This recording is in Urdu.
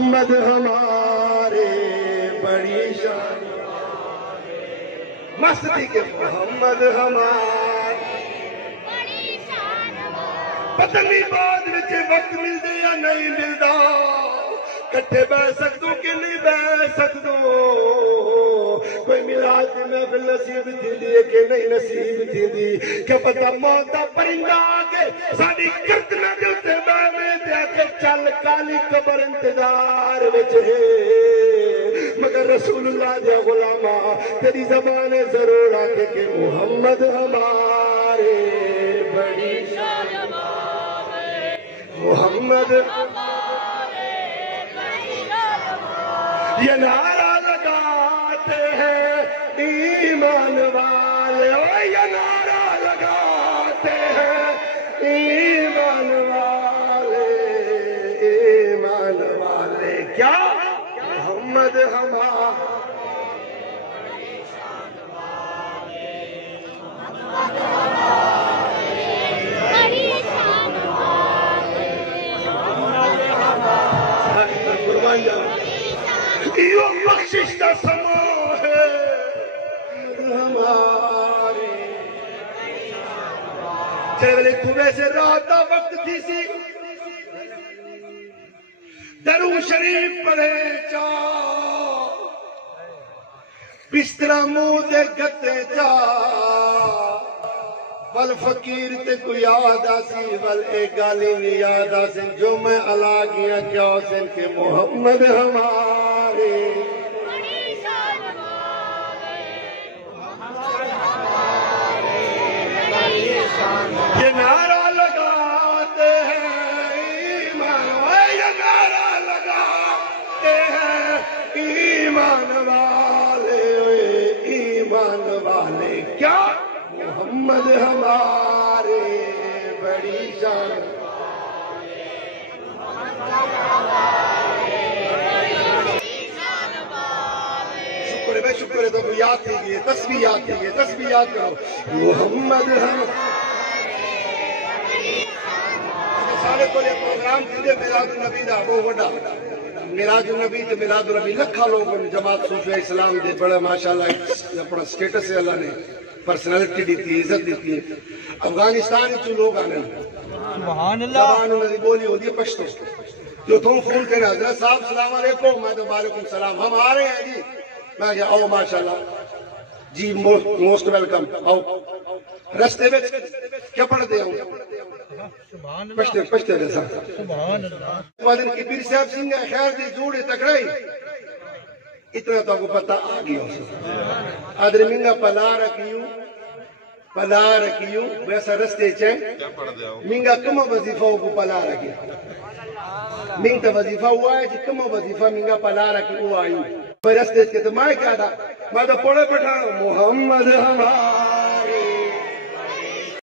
محمد ہمارے بڑی شان مستی کے محمد ہمارے پتہ نہیں بعد وچ وقت ملدے یا نہیں ملدا کٹھے بہ سکدوں کہ نہیں بہ سکدوں کوئی میلاد دی محفل نصیب تھیندی ہے کہ نہیں نصیب تھیندی کہ پتہ موت دا پرندہ آ کے ساڈی گردناں دے اوتے بیٹھے تے آکھے چل کالی قبر انتظار وچ ہے مگر رسول اللہ دے غلاماں تیری زبان ضرور آکھے کہ محمد ہمارے بڑی شان محمد یہ نعرہ لگاتے ہیں ایمان والے یہ نعرہ لگاتے ہیں ایمان والے کیا محمد ہمارے قربان جاؤ یہ بخشش کا سما ہے ہمارے چلے صبح سے رات کا وقت تھی سی درود شریف پڑھے چا بستر منہ دے گتے چا ول فقیر تے کو یاد آسی ول ایک گالی نہیں یاد آسی جو میں علا گیا کیا حسین کہ محمد ہمارے یہ نعرہ لگاتے ہیں ایمان یہ نعرہ لگاتے ہیں ایمان والے کیا محمد ہمارے بڑی شان شکر ہے تو یاد کیجئے تسبیح یاد کیجئے تسبیح یاد کرو محمد ہم سارے کو لئے پروگرام کیجئے میلاد النبی دا وہ وڈا میلاد النبی تے میلاد النبی لکھا لوگوں نے جماعت صوفیہ اسلام دے بڑا ماشاءاللہ اپنا سٹیٹس ہے اللہ نے پرسنالٹی دیتی عزت دیتی ہے افغانستان چو لوگ آنے سبحان اللہ زبان انہوں نے بولی ہوتی ہے پشتو جو تم فون کرنے حضرت صاحب سلام علیکم میں تو وعلیکم السلام ہم آ رہے ہیں جی میں کہا آؤ ماشاءاللہ جی موسٹ ویلکم آؤ رستے میں کیا پڑھتے ہوں پشتے رسا سبحان اللہ وادن کی پیر صاحب سنگھ خیر دی جوڑے تکڑائی اتنا تو کو پتہ آ گیا آدھر منگا پلا رکھیوں ویسا رستے چاہیں منگا کم وظیفہ کو پلا رکھیں منگ تا وظیفہ ہوا ہے جی کم وظیفہ منگا پلا رکھیں وہ آئیوں رستے کے تو میں کیا تھا میں تو پڑھے پٹھانا محمد ہمارے